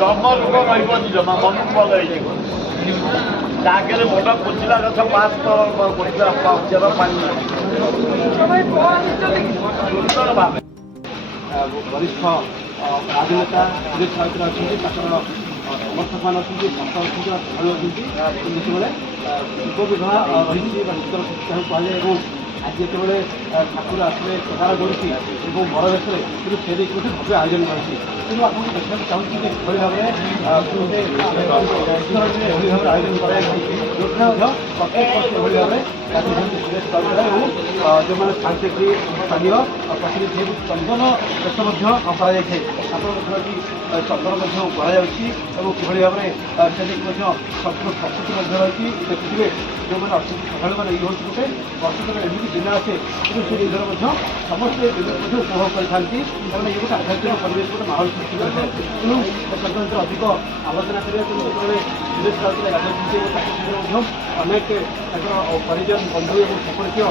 ଜନ୍ମ ରୋଗ ରହିବନି ଜମା ମନକୁ ଭଲ ହେଇଯିବ। ଯାହାକେ ବଡ଼ ପୋଚିଲା ଗଛ ପାସ୍ ପୋଚିଲା ପାଣି ସୁନ୍ଦର ଭାବେ ବରିଷ୍ଠ ରାଜନେତା ସୁରେଶ ସାଉତରା ଅଛନ୍ତି, ତାଙ୍କର ସମର୍ଥକମାନେ ଅଛନ୍ତି, ଭକ୍ତ ଅଛନ୍ତି, ଭଲ ଅଛନ୍ତି। ଯେତେବେଳେ ଶୁଭ ବିବାହ ରହିଛି ବା ନୂତନ ପ୍ରତିଷ୍ଠାକୁ କୁହାଯାଏ ଏବଂ ଆଜି ଯେତେବେଳେ ଠାକୁର ଆସିଲେ ପ୍ରକାର କରୁଛି ଏବଂ ବଡ଼ ବେଶରେ କିନ୍ତୁ ସେ ଦେଇକି ଗୋଟେ ଭବ୍ୟ ଆୟୋଜନ କରିଛି। କିନ୍ତୁ ଆପଣଙ୍କୁ ଦେଖିବାକୁ ଚାହୁଁଛି ଯେ କିଭଳି ଭାବରେ ଏଭଳି ଭାବରେ ଆୟୋଜନ କରାଯାଇଛି, ଯେଉଁଥିରେ ମଧ୍ୟ ପ୍ରତ୍ୟେକ ବର୍ଷ ଏଭଳି ଭାବରେ ସୁରେଶ ସାଉତରା ଏବଂ ଯେଉଁମାନେ ସାଂସ୍କୃତିକ ସ୍ଥାନୀୟ ପ୍ରତିନିଧି ଚନ୍ଦନ ବେଶ ମଧ୍ୟ କରାଯାଇଥାଏ। ଆପଣଙ୍କ ଏଠି ଚନ୍ଦନ ମଧ୍ୟ କରାଯାଉଛି ଏବଂ କିଭଳି ଭାବରେ ସେ ନେଇକି ମଧ୍ୟ ସମ୍ପୂର୍ଣ୍ଣ ପ୍ରସ୍ତୁତି ମଧ୍ୟ ରହିଛି। ଦେଖିଥିବେ ଯେଉଁମାନେ ଅଛନ୍ତି ସକାଳୁ ମାନେ ଏଇ ହେଉଛି ଗୋଟେ ବର୍ଷକର ଏମିତି ଦିନ ଆସେ କିନ୍ତୁ ସେ ଦିନରେ ମଧ୍ୟ ସମସ୍ତେ ଦିନକୁ ମଧ୍ୟ ଉପଭୋଗ କରିଥାନ୍ତି କାରଣ ଇଏ ଗୋଟେ ଆଧ୍ୟାତ୍ମିକ ପରିବେଶ ଗୋଟେ ମାହୋଲ ସୃଷ୍ଟି କରିଥାଏ। ତେଣୁ ସଂକ୍ରାନ୍ତରେ ଅଧିକ ଆଲୋଚନା କରିବା କିନ୍ତୁ ଯେତେବେଳେ ସୁରେଶ ସାଉତରା ଗାଧୋଉଛନ୍ତି ଏବଂ ତାଙ୍କ ସାଙ୍ଗରେ ମଧ୍ୟ ଅନେକ ତାଙ୍କର ପରିଜନ ବନ୍ଧୁ ଏବଂ ସମ୍ପର୍କୀୟ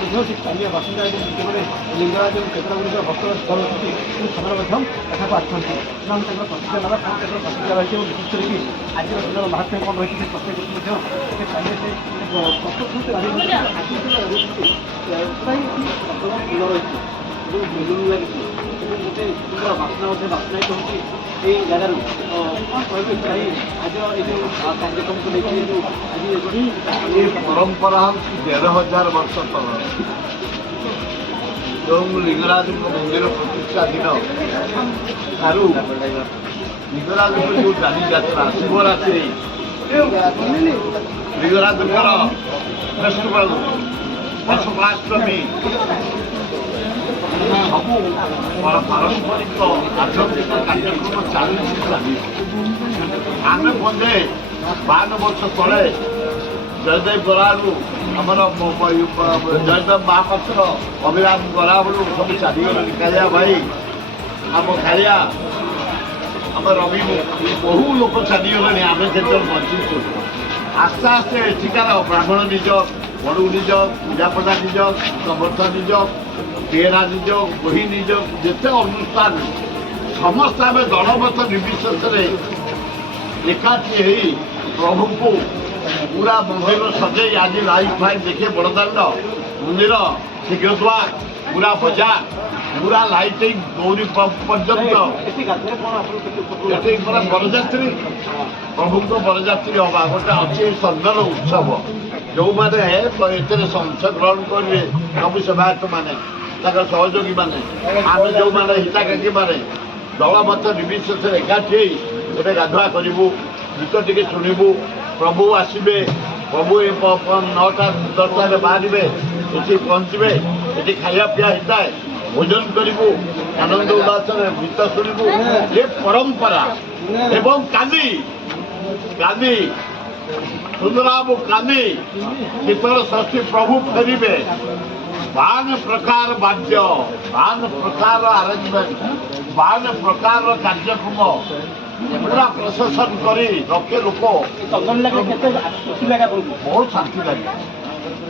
ମଧ୍ୟ ସେ ସ୍ଥାନୀୟ ବାସିନ୍ଦା ଏବଂ ଯେଉଁମାନେ ଲିଙ୍ଗରାଜ ଏବଂ କ୍ଷେତ୍ରଗୁଡ଼ିକର ଭକ୍ତ ସ୍ଥଳ ଅଛନ୍ତି କିନ୍ତୁ ସେମାନେ ମଧ୍ୟ ଏଠାକୁ ଆସିଥାନ୍ତି। ସେମାନେ ତାଙ୍କର ପ୍ରତିକ୍ରିୟା ନେବା କ'ଣ ତାଙ୍କର ପ୍ରତିକ୍ରିୟା ରହିଛି ଏବଂ ବିଶେଷ କରିକି ଆଜିର ଦିନର ମାହାତ୍ମ୍ୟ କ'ଣ ରହିଛି ସେ ପ୍ରତ୍ୟେକ ମଧ୍ୟ ସେ ସ୍ଥାନୀୟ ସେ ପ୍ରତ୍ୟକ୍ଷ ରାଜନୀତି ଫୁଲ ରହିଛି ଏବଂ ବେଲୁନ ଲାଗିଛି ଏବଂ ଗୋଟେ ସୁନ୍ଦର ବାସ୍ନା ମଧ୍ୟ ବାସ୍ନାୟିତ ହେଉଛି ଏଇ ଜାଗାରୁ। କ'ଣ କହିବେ ଚାହିଁ ଆଜିର ଏଇ ଯେଉଁ କାର୍ଯ୍ୟକ୍ରମକୁ ନେଇକି ଯେଉଁ ଆଜି ଏ ପରମ୍ପରା ହେଉଛି 1,500 ବର୍ଷ ତଳ। ଯେଉଁ ଲିଙ୍ଗରାଜଙ୍କ ମନ୍ଦିର ପ୍ରତିଷ୍ଠା ଦିନ ଠାରୁ ଲିଙ୍ଗରାଜଙ୍କ ଯେଉଁ ଯାନି ଯାତ୍ରା ଶିବରାତ୍ରି ଲିଙ୍ଗରାଜଙ୍କର ଫେଷ୍ଟିଭାଲ ଅଷ୍ଟମୀ ସବୁ ପାରସ୍ପରିକ ଆଧ୍ୟାତ୍ମିକ କାର୍ଯ୍ୟକ୍ରମ ଚାଲିଛି। ଆମେ ବୋଧେ 52 ବର୍ଷ ତଳେ ଜୟଦେବ ଗରାରୁ ଆମର ଜୟଦେବ ମହାପାତ୍ର ଅଭିରାମ ଗରାବରୁ ସବୁ ଚାଲିଗଲେଣି। କାଳିଆ ଭାଇ ଆମ କାଳିଆ ଆମ ରବି ବହୁ ଲୋକ ଚାଲିଗଲେଣି। ଆମେ ଯେତେବେଳେ ବଞ୍ଚିଛୁ ଆସ୍ତେ ଆସ୍ତେ ଏଠିକାର ବ୍ରାହ୍ମଣ ନିଯୋଗ, ବଡ଼ୁ ନିଯୋଗ, ପୂଜାପଡ଼ା ନିଯୋଗ, ସମର୍ଥ ନିଯୋଗ, ବେହେରା ନିଯୋଗ, ବହି ନିଯୋଗ ଯେତେ ଅନୁଷ୍ଠାନ ସମସ୍ତେ ଆମେ ଦଳମତ ନିର୍ବିଶେଷରେ ଏକାଠି ହେଇ ପ୍ରଭୁଙ୍କୁ ପୁରା ମନ୍ଦିର ସଜେଇ ଆଜି ଲାଇଟ୍ ଫାଇଟ୍ ଦେଖେ ବଡ଼ଦାଣ୍ଡ ମନ୍ଦିର ସିଂହଦ୍ୱାର ପୁରା ବଜାର ପୁରା ଲାଇଟିଂ ଗୌରୀ ପର୍ଯ୍ୟନ୍ତ ଏଠି ପୁରା ବରଯାତ୍ରୀ ପ୍ରଭୁଙ୍କ ବରଯାତ୍ରୀ ହବା ଗୋଟେ ଅଛି ସନ୍ଦନ ଉତ୍ସବ। ଯେଉଁମାନେ ଏଥିରେ ଅଂଶଗ୍ରହଣ କରିବେ ସବୁ ସେବାୟତମାନେ ତାଙ୍କର ସହଯୋଗୀମାନେ ଆମେ ଯେଉଁମାନେ ହିତାକାଂକ୍ଷୀମାନେ ଦଳମତ ନିର୍ବିଶେଷରେ ଏକାଠି ହେଇ ଗୋଟେ ଗାଧୁଆ କରିବୁ, ଗୀତ ଟିକେ ଶୁଣିବୁ, ପ୍ରଭୁ ଆସିବେ, ପ୍ରଭୁ 9ଟା 10ଟାରେ ବାହାରିବେ, ଏଠି ପହଞ୍ଚିବେ, ଏଠି ଖାଇବା ପିଇବା ହେଇଥାଏ, ଭୋଜନ କରିବୁ, ଆନନ୍ଦ ଉଲ୍ଲାସରେ ଗୀତ ଶୁଣିବୁ। ଏ ପରମ୍ପରା ଏବଂ କାଲି ସୁନ୍ଦରବାବୁ କାଲି ଶୀତଳ ଷଷ୍ଠୀ ପ୍ରଭୁ ଫେରିବେ, 52 ପ୍ରକାର ବାଦ୍ୟ, 52 ପ୍ରକାର ଆରେଞ୍ଜମେଣ୍ଟ, 52 ପ୍ରକାରର କାର୍ଯ୍ୟକ୍ରମ ପୁରା ପ୍ରଶାସନ କରି ଲକ୍ଷେ ଲୋକ ବହୁତ ଶାନ୍ତି ଲାଗେ।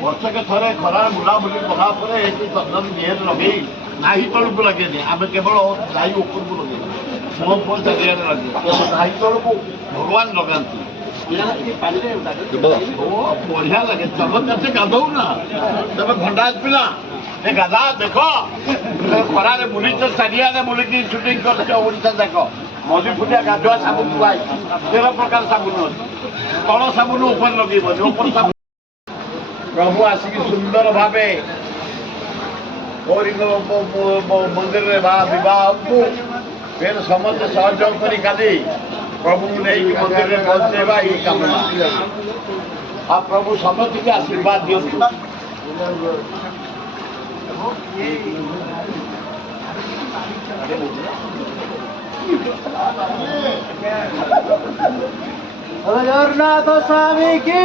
ବର୍ଷକେ ଥରେ ଖରାରେ ବୁଲାବୁଲି କଲା ପରେ ଏଠି ଚନ୍ଦନ ଦିହେରେ ଲଗେଇ ନାହିଁ ତଳକୁ ଲାଗେନି। ଆମେ କେବଳ ଯାଇ ଉପରକୁ ଲଗେଇ ମୋ ପୁଅ ଚାରିଆଡ଼େ ଲାଗେ ନାହିଁ ତଳକୁ ଭଗବାନ ଲଗାନ୍ତି। ବଢିଆ ଲାଗେ। ତମ ଚାଷେ ଗାଧଉନା ତମେ ଖଣ୍ଡାୟତ ପିଲା ଏ ଗାଧା ଦେଖ ଖରାରେ ବୁଲିଛ ଚାରିଆଡ଼େ ବୁଲିକି ସୁଟିଂ କରିଛ ଓଡ଼ିଶା ଯାକ। ମଲି ଫୁଟିଆ ଗାଧୁଆ ସାବୁନ ଥୁଆ ହେଇଛି, 13 ପ୍ରକାର ସାବୁନ ଅଛି। ତଳ ସାବୁନ ଉପରେ ଲଗେଇବନି, ଉପର ସାବୁନ। ପ୍ରଭୁ ଆସିକି ସୁନ୍ଦର ଭାବେ ଗୌରୀଙ୍କ ମନ୍ଦିରରେ ବିବାହକୁ ଫେର ସମସ୍ତେ ସହଯୋଗ କରି କାଲି ପ୍ରଭୁଙ୍କୁ ନେଇକି ମନ୍ଦିରରେ ପହଞ୍ଚେଇବା ଏଇ କାମନା। ଆଉ ପ୍ରଭୁ ସମସ୍ତଙ୍କୁ ଆଶୀର୍ବାଦ ଦିଅନ୍ତୁ। ଜଗନ୍ନାଥ ସ୍ୱାମୀ କି